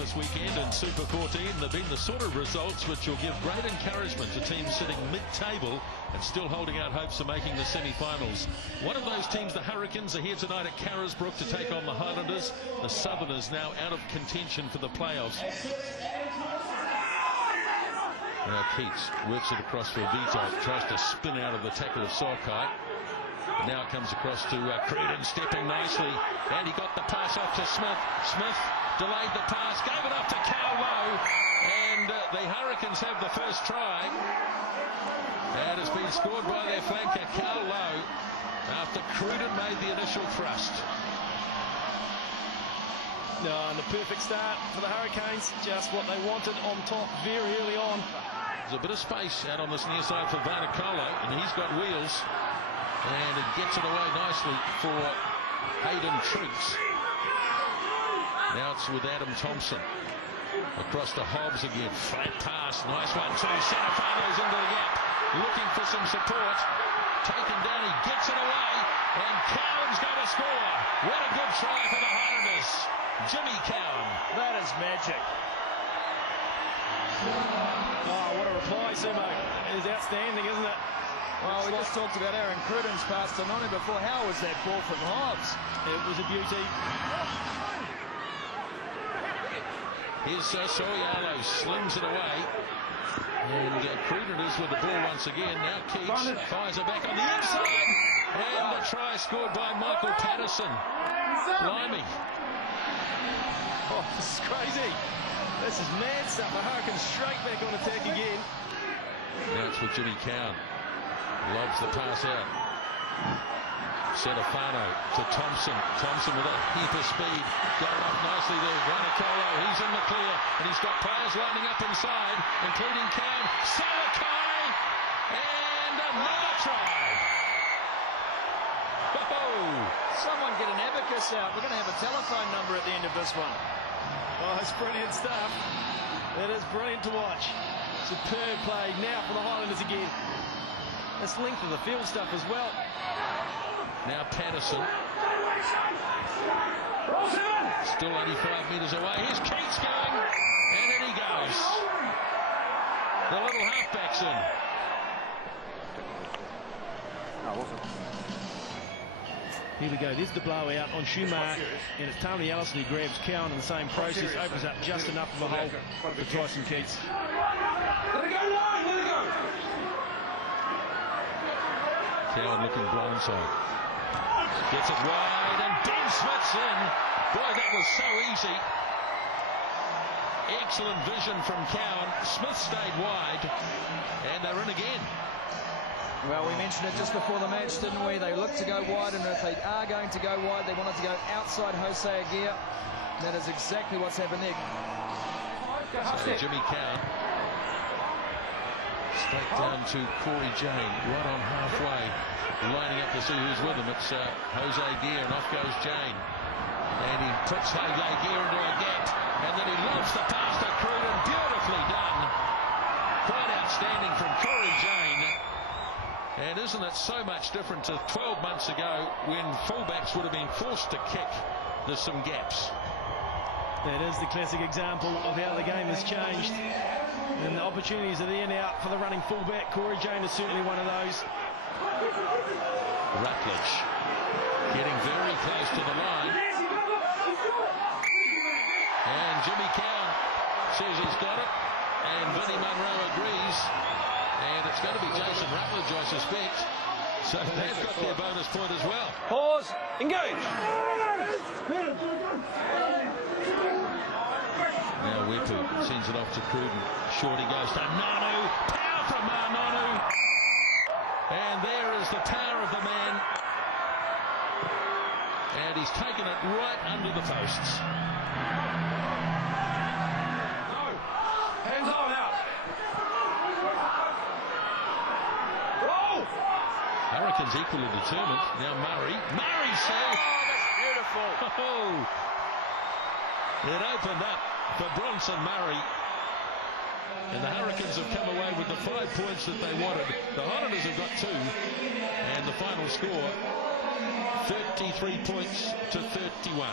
this weekend in Super 14. They've been the sort of results which will give great encouragement to teams sitting mid-table and still holding out hopes of making the semi-finals. One of those teams, the Hurricanes, are here tonight at Carisbrook to take on the Highlanders. The Southerners now out of contention for the playoffs. Now Keats works it across for Vito, tries to spin out of the tackle of Sokai. Now it comes across to Cruden, stepping nicely, and he got the pass off to Smith. Smith delayed the pass, gave it off to Lowe, and the Hurricanes have the first try. And it's been scored by their flanker Lowe after Cruden made the initial thrust. No, and the perfect start for the Hurricanes, just what they wanted on top very early on. There's a bit of space out on this near side for Vanicola, and he's got wheels. And it gets it away nicely for Hayden Triggs. Now it's with Adam Thompson. Across to Hobbs again. Flat pass. Nice one too. Serafano's into the gap. Looking for some support. Taken down. He gets it away. And Cowan's going to score. What a good try for the Highlanders. Jimmy Cowan. That is magic. Oh, what a reply, Simo. It is outstanding, isn't it? Well, we just talked about Aaron Cruden's pass to Nonu before. How was that ball from Hobbs? It was a beauty. Here's Soriano, slings it away. And Cruden is with the ball once again. Now Keats fires it back on the inside. And the try scored by Michael Patterson. Blimey. Oh, this is crazy. This is mad stuff. The Hurricanes straight back on attack again. Now it's with Jimmy Cowan. Lobs the pass out. Serafano to Thompson. Thompson with a heap of speed. Got it up nicely there. Vanicola, he's in the clear. And he's got players lining up inside, including Cowan. Salakai! And another try! Oh! Someone get an abacus out. We're going to have a telephone number at the end of this one. Oh, it's brilliant stuff. It is brilliant to watch. Superb play now for the Highlanders again. This length of the field stuff as well. Now Patterson. Still only 5 metres away. Here's Keats going. And in he goes. The little halfback's in. Here we go. There's the blowout on Schumacher. And it's Tony Allison who grabs Cowan in the same process. Opens up just enough of a hole for Tyson Keats. Let it go, line! Let it go! Cowan looking blindside. Gets it wide and Ben Smith's in. Boy, that was so easy. Excellent vision from Cowan. Smith stayed wide and they're in again. Well, we mentioned it just before the match, didn't we? They look to go wide, and if they are going to go wide, they wanted to go outside Jose Aguirre. That is exactly what's happened there. So Jimmy Cowan straight down to Corey Jane, right on halfway, lining up to see who's with him. It's Jose Aguirre, and off goes Jane. And he puts Jose Aguirre into a gap, and then he lobs the pass to Cruden. Beautifully done. Quite outstanding from Corey Jane. And isn't it so much different to 12 months ago when fullbacks would have been forced to kick? There's some gaps. That is the classic example of how the game has changed. And the opportunities are there now for the running fullback. Corey Jane is certainly one of those. Rutledge getting very close to the line. And Jimmy Cowan says he's got it. And Vinnie Munro agrees. And it's going to be Jason Rutledge, I suspect. So they've got their bonus point as well. Pause. Engage. Now Wepu sends it off to Cruden. Shorty goes to Nonu. Power from Nonu. And there is the power of the man. And he's taken it right under the posts. No. Hands on out. Roll. Hurricanes equally determined. Now Murray. Murray says. Oh, that's beautiful. Oh, it opened up for Bronson Murray. And the Hurricanes have come away with the 5 points that they wanted. The Highlanders have got 2. And the final score, 33 points to 31.